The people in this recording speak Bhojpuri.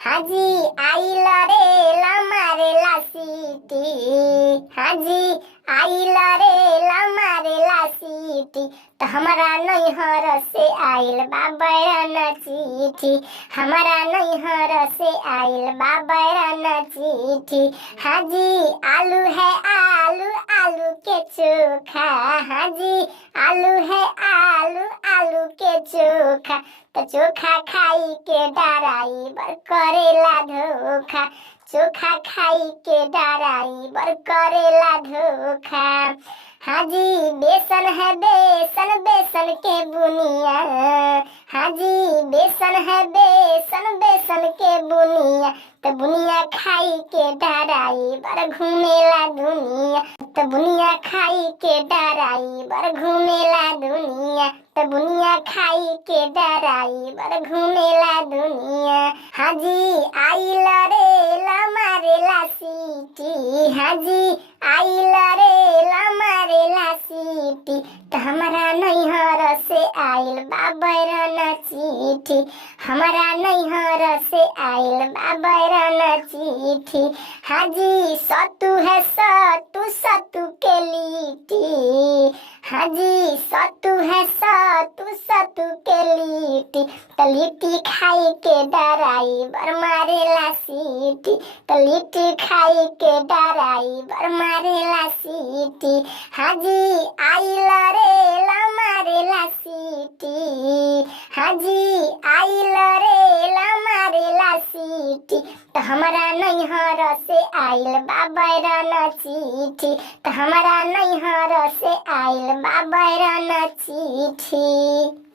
हाजी आइला रे मारेला सीटी। हाजी आइला रे मारेला सीटी। तो हमारा नैहर से आइल बाबा चिट्ठी। हमारा नैहर से आइल बाबा चिट्ठी। हाजी आलू है आलू आलू के चोखा। हाजी आलू है आलू आलू के चोखा। तो चोखा खाई के डराई बर करेला धोखा। चोखा खाई के डराई बर करेला धोखा। हाजी बेसन है बेसन बेसन के बुनिया। हाजी बेसन है बेसन बेसन के बुनिया। तो बुनिया खाई के डराई बर घूमेला दुनिया। तो बुनिया खाई के डराई बर घूमेला दुनिया। तो बुनिया खाई के डराई बर घूमेला दुनिया। हाजी आइला रे मारेला सीटी। हाजी आइला रे मारेला सीटी। तो हमारा नैहर से आइल बाबा चिट्ठी। हमारा नैहर से आइल बाबा चिट्ठी। हाजी सतु है सतु सतु के लिट्टी। हाजी सतु है सतु सतु के लिट्टी। तो लिट्टी खाई के डराई बर मारेला सीटी। तो लिट्टी खाई के डराई बर मारेला सीटी। हाजी आइला रे मारेला सीटी। हाजी आइला रे मारेला सीटी। तो हमारा नैहर से आइल बाबा चिट्ठी। तो हमारा नैहर से आइल बाबा चिट्ठी।